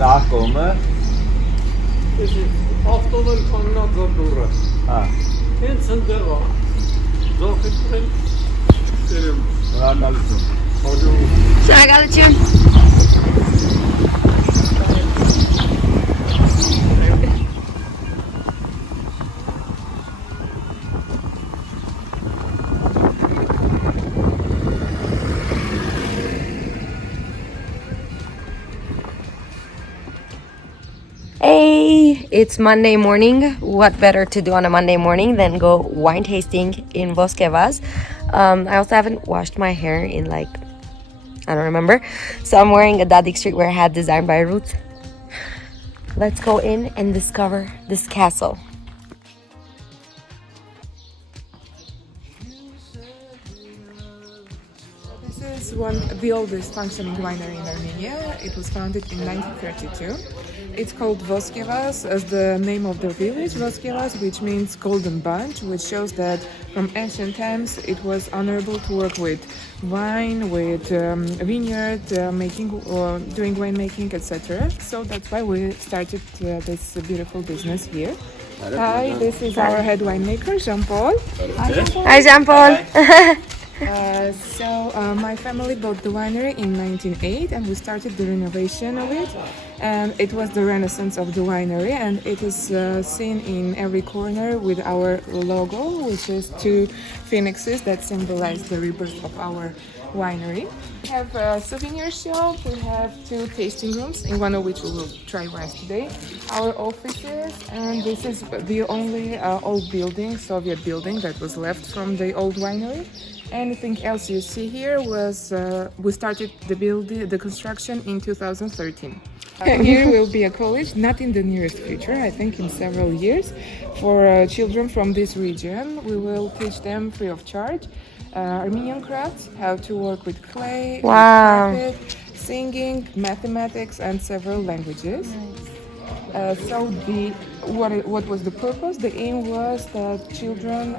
Նախ կողմը։ Ավտոդել կամնած դուրը։ Հա։ Հենց ընդեղ է։ Զոհիտրել դերեմ։ Շնորհակալություն։ Շնորհակալություն։ Hey, it's Monday morning. What better to do on a Monday morning than go wine tasting in Voskevaz? I also haven't washed my hair in like, I don't remember. So I'm wearing a Dadik streetwear hat designed by Ruth. Let's go in and discover this castle. This is one of the oldest functioning winery in Armenia. It was founded in 1932. It's called Voskevas as the name of the village, Voskevas, which means golden bunch, which shows that from ancient times it was honorable to work with wine, with vineyard making, or doing winemaking, etc. So that's why we started this beautiful business here. Hi, this is our head winemaker, Jean-Paul. Hi, Jean-Paul. My family bought the winery in 1908 and we started the renovation of it, and it was the renaissance of the winery, and it is seen in every corner with our logo, which is two phoenixes that symbolize the rebirth of our winery. We have a souvenir shop, we have two tasting rooms, in one of which we will try wines today, our offices, and this is the only old building, Soviet building, that was left from the old winery. Anything else you see here was we started the construction in 2013. Here will be a college, not in the nearest future, I think in several years, for children from this region. We will teach them free of charge Armenian crafts, how to work with clay, Wow. with carpet, singing, mathematics, and several languages. What was the purpose? The aim was that children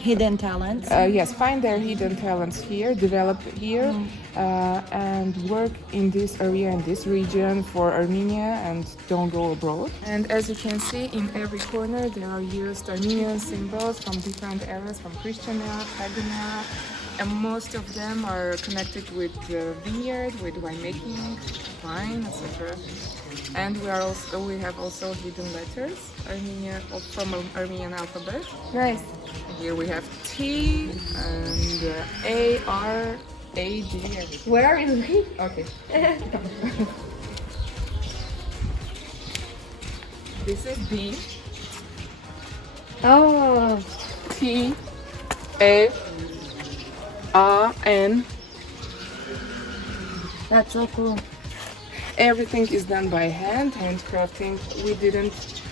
hidden talents. Yes, find their hidden talents here, develop here, and work in this area, in this region for Armenia, and don't go abroad. And as you can see, in every corner there are used Armenian symbols from different eras, from Christian era, pagan era, and most of them are connected with the vineyard, with winemaking, wine, etc. And we have also hidden letters, from Armenian alphabet. Nice. Here we have T and A, R, A, D. Where are you looking? Okay. This is B, Oh, T, A, R, N. that's so cool. Everything is done by handcrafting. We didn't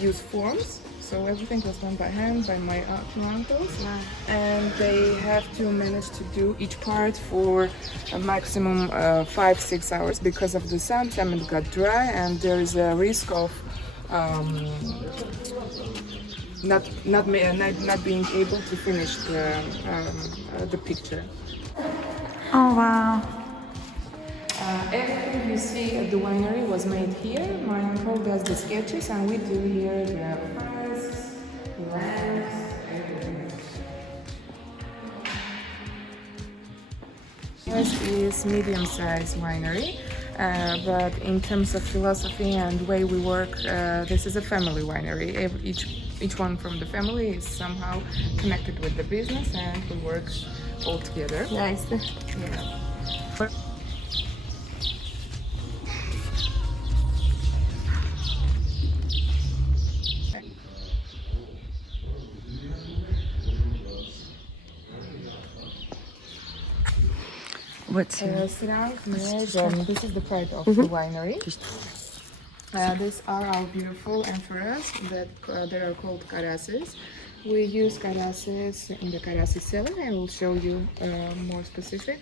use forms, so everything was done by hand by my two uncles. Wow. And they have to manage to do each part for a maximum 5-6 hours because of the sun. Salmon got dry, and there is a risk of not being able to finish the picture. Oh wow. Everything you see at the winery was made here. My uncle does the sketches, and we do here the fires, lamps, everything. This is medium-sized winery, but in terms of philosophy and way we work, this is a family winery. Each one from the family is somehow connected with the business, and we work all together. Nice. Yeah. What's here? This is the part of the winery. These are our beautiful amphoras that are called karases. We use karases in the karasi cellar. I will show you more specific.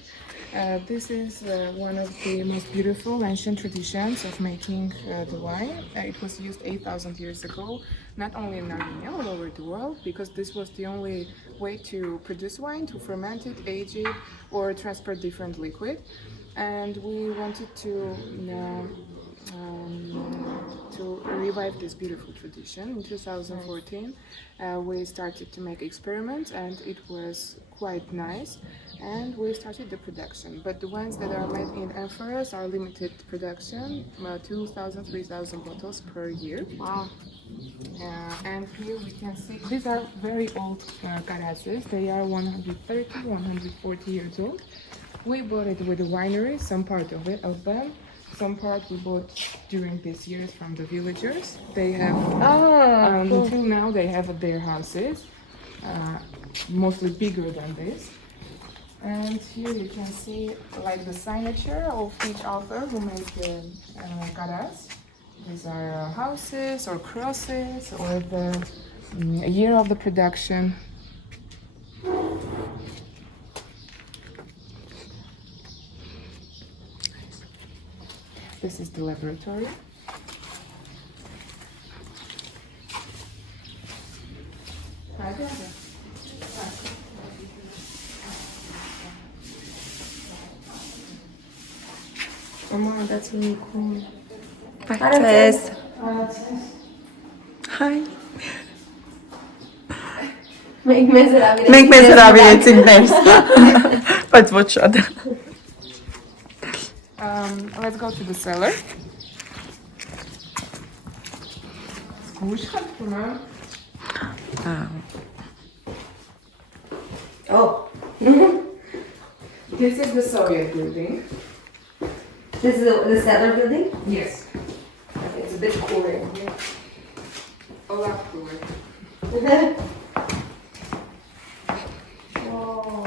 This is one of the most beautiful ancient traditions of making the wine. It was used 8,000 years ago, not only in Armenia, all over the world, because this was the only way to produce wine, to ferment it, age it, or transport different liquid. And we wanted to revive this beautiful tradition. In 2014, we started to make experiments, and it was quite nice. And we started the production. But the wines that are made in amphoras are limited production, 2,000, 3,000 bottles per year. Wow. And here we can see these are very old carazes. They are 130, 140 years old. We bought it with the winery, some part of them. Some part we bought during these years from the villagers. They have, cool. until now, they have their houses, mostly bigger than this. And here you can see like the signature of each author who made the garas. These are houses or crosses or the year of the production. This is the laboratory. Oh my, that's really cool. Practice. Hi. Make Meg mesela biletimler. Подводчат. Let's go to the cellar. Oh. This is the Soviet building. This is the cellar building? Yes. It's a bit cooler in here. A lot cooler. Oh.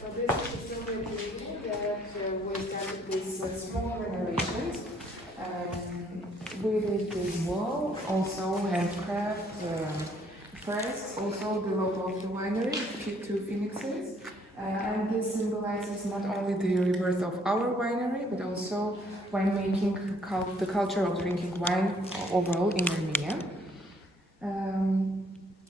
So this is the Soviet building that we started with small renovations. We did this wall, also handcraft fresks, also the logo of the winery, two phoenixes. And this symbolizes not only the rebirth of our winery, but also winemaking, the culture of drinking wine overall in Armenia.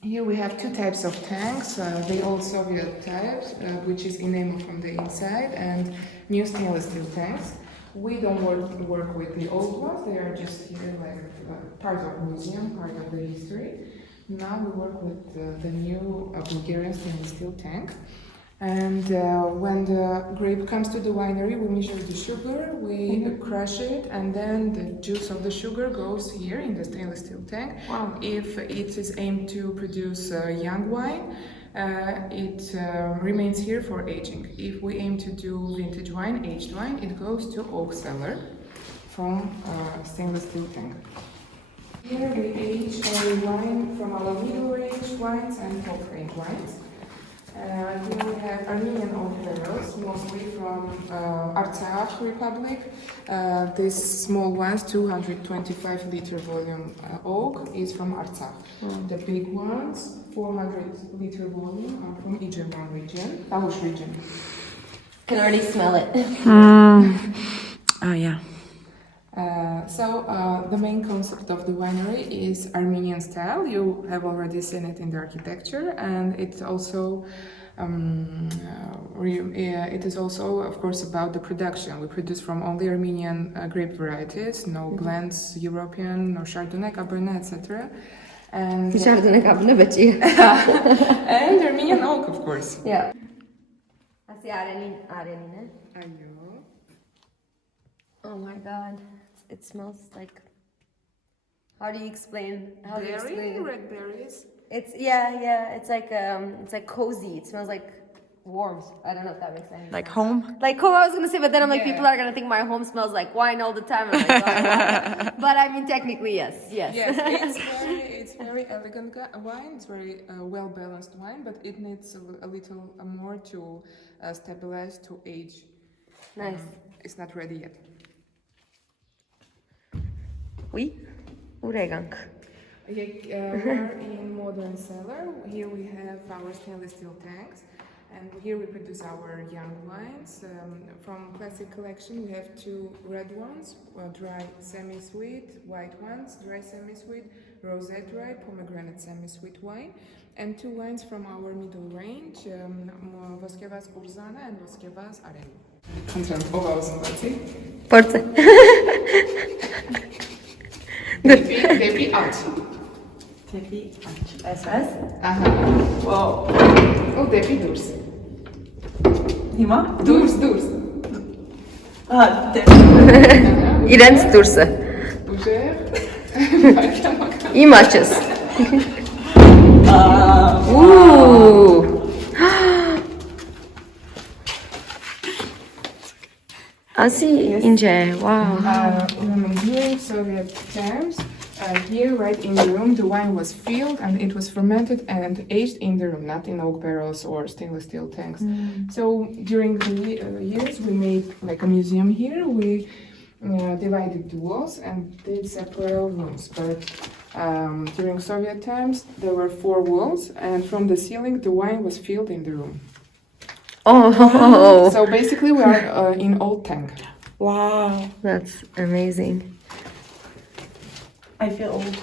Here we have two types of tanks, the old Soviet types, which is enamel from the inside, and new stainless steel tanks. We don't work with the old ones, they are just here like part of the museum, part of the history. Now we work with the new Bulgarian stainless steel tank. And when the grape comes to the winery, we measure the sugar, we crush it, and then the juice of the sugar goes here in the stainless steel tank. Wow. If it is aimed to produce young wine, it remains here for aging. If we aim to do vintage wine, aged wine, it goes to oak cellar from stainless steel tank. Here we age only wine from our middle range wines and top range wines. Here we have Armenian oak barrels, mostly from Artsakh Republic. These small ones, 225 liter volume oak, is from Artsakh. The big ones, 400 liter volume, are from Aegean region, Tavush region. Can already smell it. Oh yeah. The main concept of the winery is Armenian style. You have already seen it in the architecture, and it's also it is also, of course, about the production. We produce from only Armenian grape varieties, no blends, European, no Chardonnay, Cabernet, etc. And Chardonnay, Cabernet, and Armenian oak, of course. Yeah. I see Armenian. Oh my god. It smells like. How do you explain? How do you explain it? Red berries. It's yeah. It's like cozy. It smells like warm. I don't know if that makes sense. Like home? Like I was gonna say, but then I'm like, Yeah. people are gonna think my home smells like wine all the time. I'm like, oh, but I mean, technically, yes. Yes, it's very elegant wine. It's very well balanced wine, but it needs a little more to stabilize, to age. Nice. It's not ready yet. Oui. Uregank. We're in modern cellar. Here we have our stainless steel tanks, And here we produce our young wines. From classic collection, we have 2 red ones, dry semi-sweet, white ones, dry semi-sweet, rosé dry, pomegranate semi-sweet wine, and 2 wines from our middle range, Voskevaz Urzana and Voskevaz Armenian. Forță. Depi aç. Tepi aç. SS? Aha. Wow. O depi durs. Dima? Durs. Ah, tepi. İrens Tursa. Ujer. İyi maçız. Ah, Ooh. Asi ince. Wow. During Soviet times, here right in the room, the wine was filled and it was fermented and aged in the room, not in oak barrels or stainless steel tanks. So during the years, we made like a museum here. We divided the walls and did separate rooms. But during Soviet times, there were 4 walls, and from the ceiling, the wine was filled in the room. Oh. So basically, we are in old tank. wow. That's amazing. I feel old.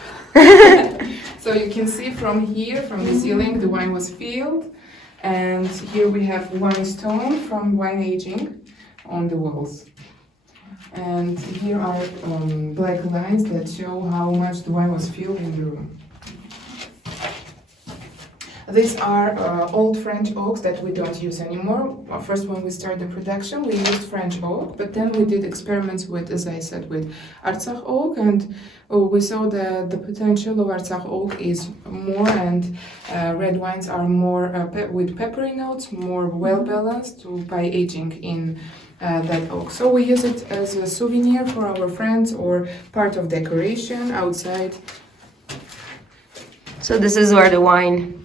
So you can see from here, from the ceiling, the wine was filled, and here we have wine stone from wine aging on the walls. And here are black lines that show how much the wine was filled in the room. These are old French oaks that we don't use anymore. First, when we started the production, we used French oak, but then we did experiments with, as I said, with Artsakh oak, and we saw that the potential of Artsakh oak is more, and red wines are more with peppery notes, more well balanced by aging in that oak. So we use it as a souvenir for our friends or part of decoration outside. So this is where the wine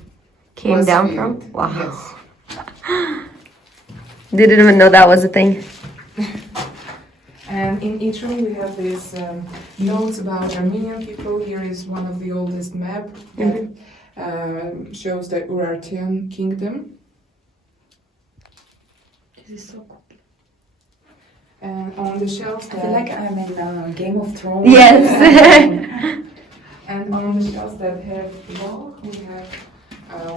came Was down filled. from? Wow. Yes. Didn't even know that was a thing. And in each room we have these notes about Armenian people. Here is one of the oldest map that shows the Urartian kingdom. This is so cool. And on the shelves I feel like I'm in Game of Thrones. Yes. and on the shelves that have wall, we have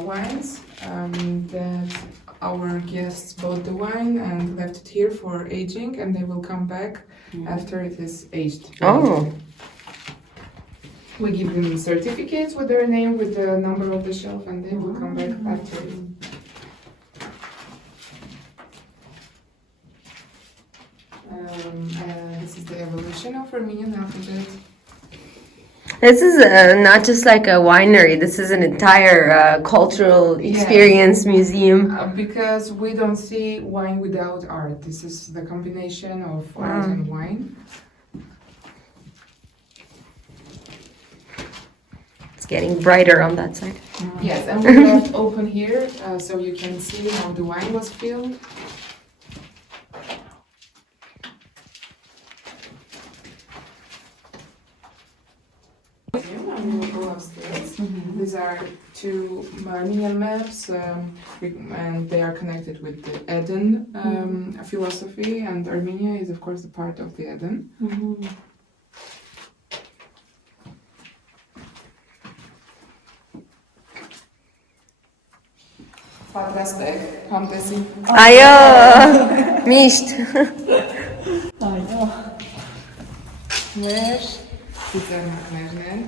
wines that our guests bought the wine and left it here for aging, and they will come back after it is aged. Oh. We give them certificates with their name, with the number of the shelf, and they will come back after it. This is the evolution of Armenian alphabet. This is not just like a winery. This is an entire cultural experience museum. Because we don't see wine without art. This is the combination of art and wine. It's getting brighter on that side. Yes, and we left open here so you can see how the wine was filled. And we'll go upstairs. These are 2 Armenian maps, and they are connected with the Eden philosophy, and Armenia is, of course, a part of the Eden. Պատրաստեք, համտեսի։ Ayo, միշտ։ Այո։ Մեր ծիծեռնակներն են։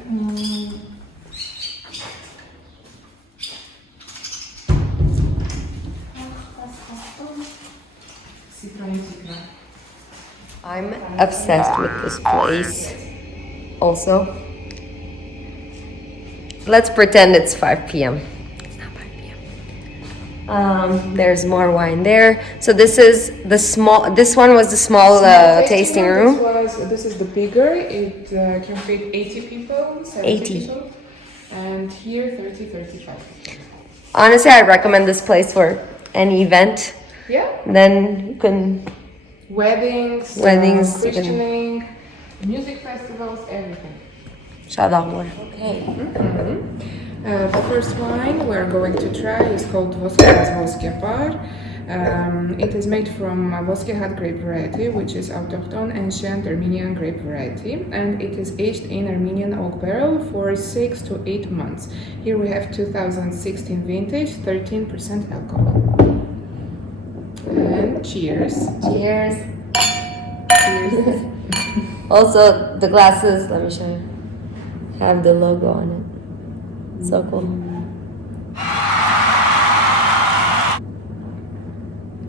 I'm obsessed with this place also. Let's pretend it's 5 p.m. It's not 5 p.m. There's more wine there. So this is the small, this one was the small tasting room. This is the bigger, it can fit 80 people, 70 80. people. And here 30, 35. Honestly, I recommend this place for any event. Yeah. Then you can Weddings, you can- christening, music festivals, everything. shout out more. Okay. The first wine we're going to try is called Voskevaz Winery. It is made from Voskevaz grape variety, which is autochthone ancient Armenian grape variety, and it is aged in Armenian oak barrel for 6 to 8 months. Here we have 2016 vintage, 13% alcohol. And cheers. Cheers. Cheers. Also, the glasses, let me show you, have the logo on it. So cool.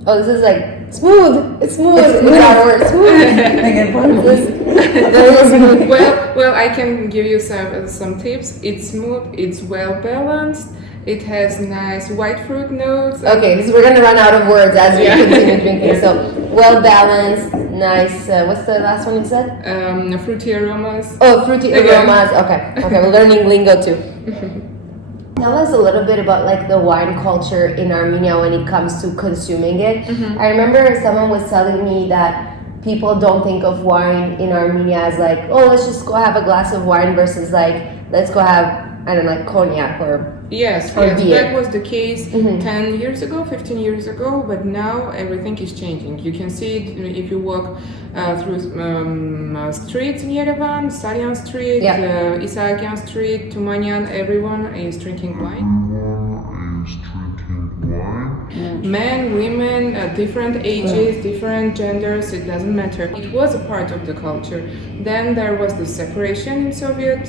Oh, this is like smooth. It's smooth. It's that word. Smooth. Very smooth. Well, I can give you some tips. It's smooth. It's well balanced. It has nice white fruit notes. Okay, because we're gonna run out of words as we continue drinking. So well balanced, nice. What's the last one you said? Fruity aromas. Oh, fruity aromas. Okay, we're learning lingo too. Tell us a little bit about like the wine culture in Armenia when it comes to consuming it. I remember someone was telling me that people don't think of wine in Armenia as like, oh, let's just go have a glass of wine versus like, let's go have, I don't know, like cognac or Yes, beer. that was the case 10 years ago, 15 years ago, but now everything is changing. You can see it if you walk through streets in Yerevan, Saryan Street, Isaakian Street, Tumanian, everyone is drinking wine. Men, women, different ages, different genders, it doesn't matter. It was a part of the culture. Then there was the separation in Soviet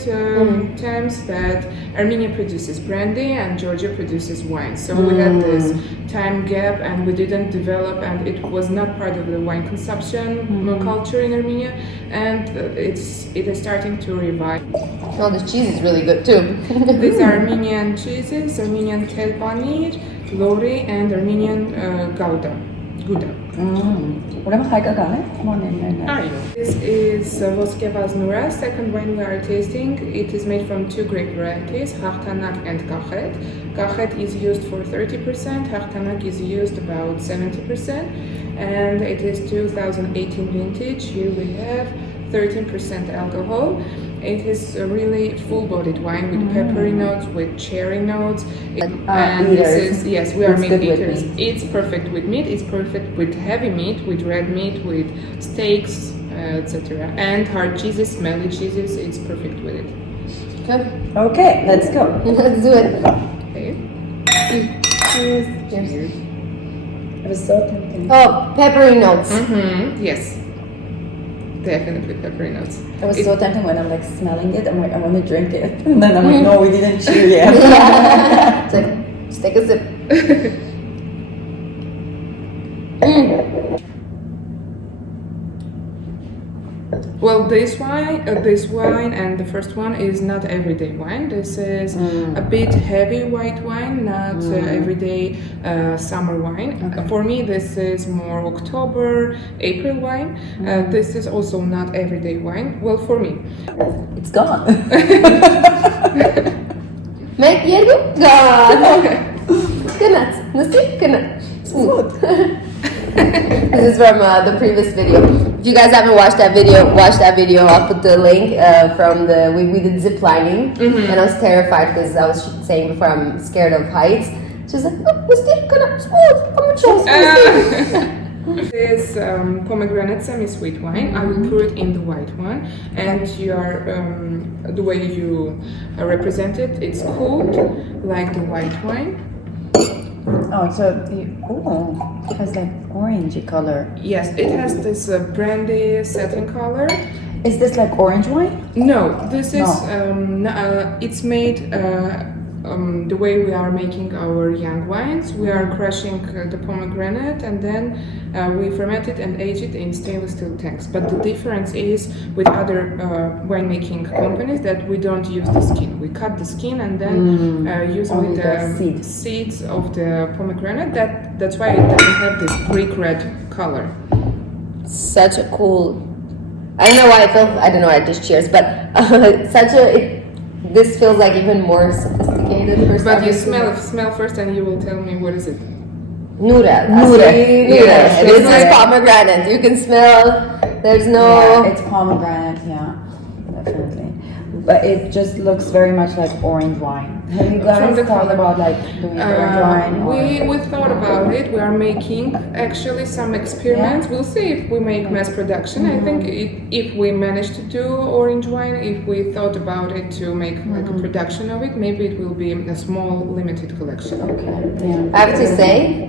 times that Armenia produces brandy and Georgia produces wine. So we had this time gap and we didn't develop, and it was not part of the wine consumption culture in Armenia, and it is starting to revive. Oh, the cheese is really good too. These are Armenian cheeses, Armenian tel panir, lori, and Armenian gouda. Ուրեմն հայկական է, մոնեններն է։ This is Voskevaz Winery, second wine we are tasting. It is made from two grape varieties, Hachtanak and Kachet. Kachet is used for 30%, Hachtanak is used about 70%, and it is 2018 vintage. Here we have 13% alcohol. It is a really full-bodied wine with peppery notes, with cherry notes, and this is we are meat eaters. It's perfect with meat. It's perfect with heavy meat, with red meat, with steaks, etc. And hard cheeses, smelly cheeses. It's perfect with it. Okay, let's go. Let's do it. Okay. Cheers. Cheers. It was so tempting. Oh, peppery notes. Yes. Definitely peppery notes. It was so tempting when I'm like smelling it. I'm like, I want to drink it. And then I'm like, no, we didn't chew yet. It's like, just take a sip. Well, this wine and the first one is not everyday wine. This is a bit heavy white wine, not everyday summer wine. Okay. For me, this is more October, April wine. This is also not everyday wine. Well, for me. It's gone. Make you gone. Good nuts. Good nuts. Smooth. This is from the previous video. If you guys haven't watched that video, watch that video. I'll put the link from the we did zip lining, and I was terrified because I was saying before I'm scared of heights. She was like, "Oh, we're still gonna smooth. I'm This pomegranate semi-sweet wine. I will pour it in the white one, and the way you represent it, it's cooled like the white wine. Oh, so it has like orangey color. Yes, it has this brandy satin color. Is this like orange wine? No, this is it's made the way we are making our young wines. We are crushing the pomegranate and then we ferment it and age it in stainless steel tanks. But the difference is with other winemaking companies that we don't use the skin. We cut the skin and then use with the seeds of the pomegranate. That's why it doesn't have this brick red color. Such a cool. I don't know why I don't know why I just cheers, but this feels like even more sophisticated. But you smell first and you will tell me what is it. Nura. Yes, This is pomegranate. You can smell. There's no. Yeah, it's pomegranate. Yeah, definitely. But it just looks very much like orange wine. Have you from the guys thought color. about like doing red wine? We thought about it. We are making actually some experiments. We'll see if we make mass production. I think if we manage to do orange wine, if we thought about it to make like a production of it, maybe it will be a small limited collection. Okay. Yeah. I have to say,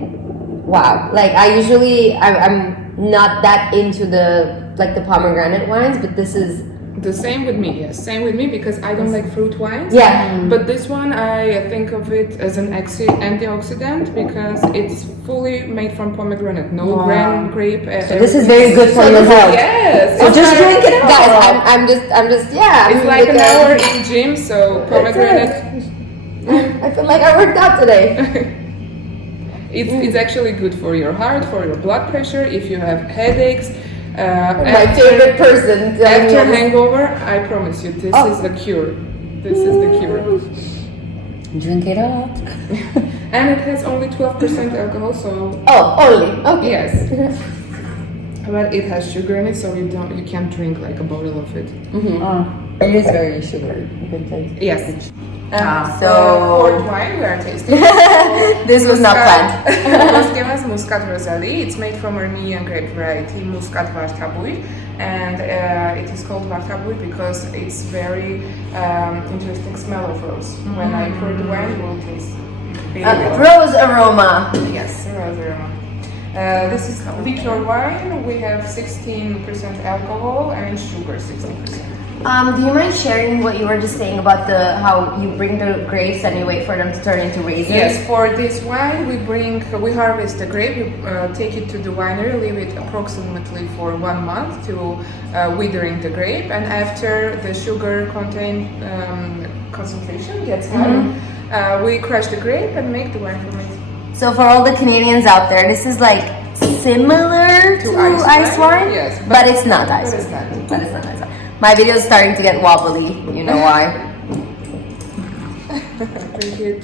wow. Like I'm not that into the pomegranate wines, but this is The same with me, yes. Same with me because I don't like fruit wines. yeah. But this one, I think of it as an antioxidant because it's fully made from pomegranate, no grape. So this is very good for your health. Yes. So it's just like- drink it, guys. I'm just yeah. It's like an hour in gym, so pomegranate. I feel like I worked out today. It's actually good for your heart, for your blood pressure. If you have headaches. My favorite person. After hangover, I promise you, this is the cure. This is the cure. Drink it up. And it has only 12% alcohol, so only okay. yes. But it has sugar in it, so you can't drink like a bottle of it. It is very sugary. You can taste. Yes. So fourth wine we are tasting. this was not planned. Voskevaz Muscat Rosali. It's made from Armenian grape variety Muscat Vartabui, and it is called Vartabui because it's very interesting smell of rose. When I pour the wine, you will taste Rose aroma. yes, rose aroma. This is liqueur wine. We have 16% alcohol and sugar 16%. Do you mind sharing what you were just saying about how you bring the grapes and you wait for them to turn into raisins? Yes, for this wine we harvest the grape, we take it to the winery, leave it approximately for 1 month to withering the grape, and after the sugar concentration gets high, we crush the grape and make the wine from it. So for all the Canadians out there, this is like similar to ice wine, yes, but it's not ice but wine. it's not. But it's not ice wine. My video is starting to get wobbly. You know why? Drink it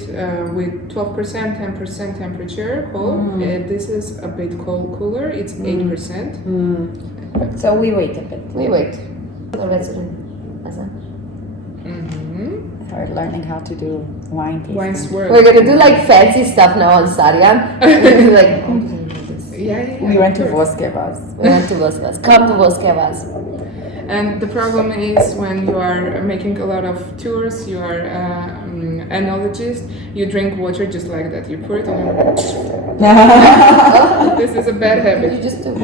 with 12%, 10% temperature, cold. This is a bit cooler, it's 8%. So we wait a bit. We wait. So let's do. We're learning how to do wine tasting. Wine swirl. We're gonna do like fancy stuff now on Saryan. Like, Yeah, We went to Voskevas. we went to Voskevas. Come to Voskevas. And the problem is when you are making a lot of tours, you are enologist, you drink water just like that. You pour it on. This is a bad habit. You just do.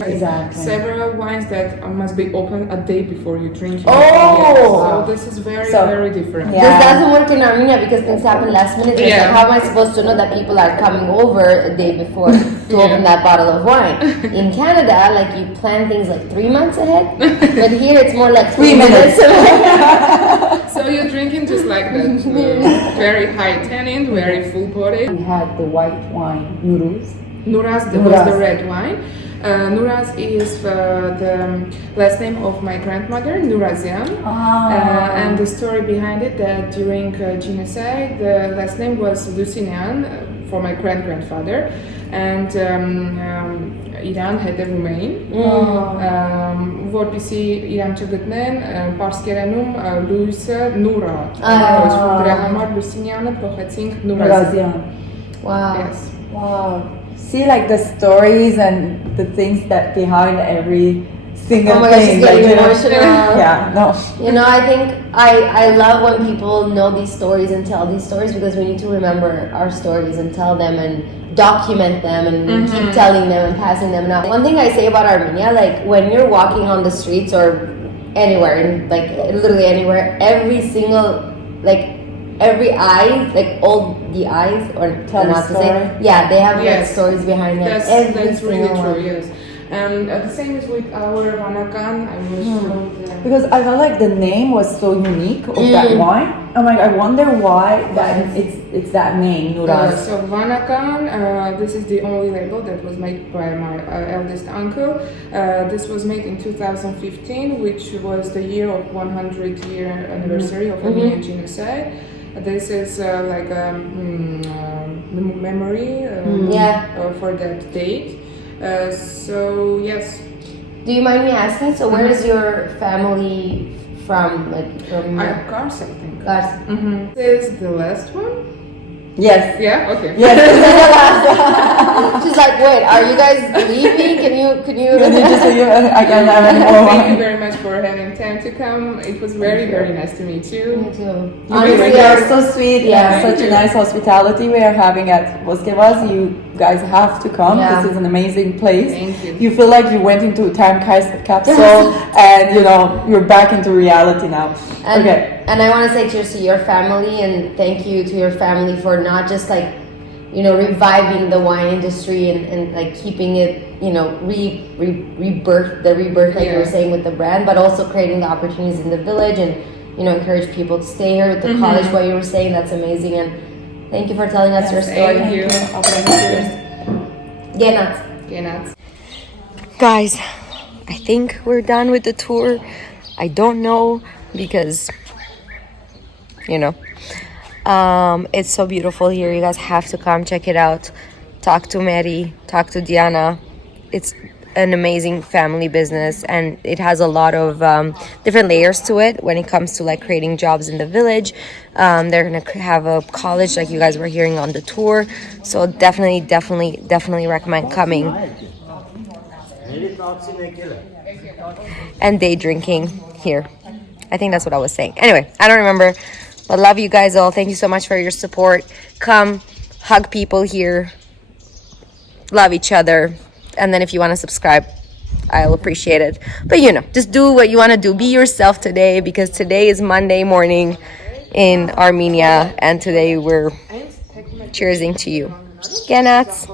Exactly. Several wines that must be open a day before you drink. Oh! So this is very different. Yeah. This doesn't work in Armenia because things happen last minute. It's Yeah. like, how am I supposed to know that people are coming over a day before to open that bottle of wine? In Canada, like you plan things like 3 months ahead, but here it's more like 3 minutes ahead. So you're drinking just like that. Very high tannin, very full body. We had the white wine, Nuruz. Nuraz was Nuraz. the red wine. Nuraz is the last name of my grandmother, Nurazian. And the story behind it that during genocide, the last name was Lucinian for my great-grandfather. And Iran had a remain. Որպեսի իրան չգտնեն, պարսկերենում լույսը նուրա։ Դրա համար Լուսինյանը փոխեցինք Նուրազյան։ Wow. Yes. Wow. See, like the stories and the things that behind every single Oh my gosh, thing. she's getting like, you know- emotional. Yeah, no. You know, I think I love when people know these stories and tell these stories because we need to remember our stories and tell them and document them and keep telling them and passing them on. One thing I say about Armenia, like when you're walking on the streets or anywhere, in, like literally anywhere, every single, like every eye, like all the eyes, or Tell not a to say, story. yeah, they have like Yes. stories behind them. That's really single true, one. yes. And the same is with our Vanakan. I was told Because I felt like the name was so unique of that wine. I'm like, I wonder why that it's that name, Nuraz. so Vanakan, this is the only label that was made by my eldest uncle. This was made in 2015, which was the year of 100-year anniversary of Armenian genocide. This is like a memory for that date. So yes. Do you mind me asking? So where is your family from? Like from Cars, I think. Kars. Mm-hmm. This is the last one? Yes. Yeah, okay. Yes. She's like, wait, are you guys leaving? Can you? I can't have any more Thank you wine. very much for having time to come. It was very, very nice to meet you. Me too. Honestly, you are so sweet. Yeah. Such a nice hospitality we are having at Voskevaz. You guys have to come. Yeah. This is an amazing place. Thank you. You feel like you went into a time capsule and you're back into reality now. And, Okay. and I want to say cheers to your family and thank you to your family for not just like, reviving the wine industry and like keeping it, rebirth like you were saying with the brand, but also creating the opportunities in the village and, encourage people to stay here with the college, what you were saying. That's amazing. And thank you for telling us your story. Thank you. Genat. Guys, I think we're done with the tour. I don't know because, it's so beautiful here. You guys have to come check it out. Talk to Mary, talk to Diana. It's an amazing family business and it has a lot of different layers to it when it comes to like creating jobs in the village. They're gonna have a college like you guys were hearing on the tour, so definitely recommend coming and day drinking here. I think that's what I was saying. Anyway, I don't remember, but love you guys all. Thank you so much for your support. Come hug people here, love each other. And then if you want to subscribe, I'll appreciate it. But just do what you want to do. Be yourself today because today is Monday morning in Armenia and today we're cheersing to you. Genats.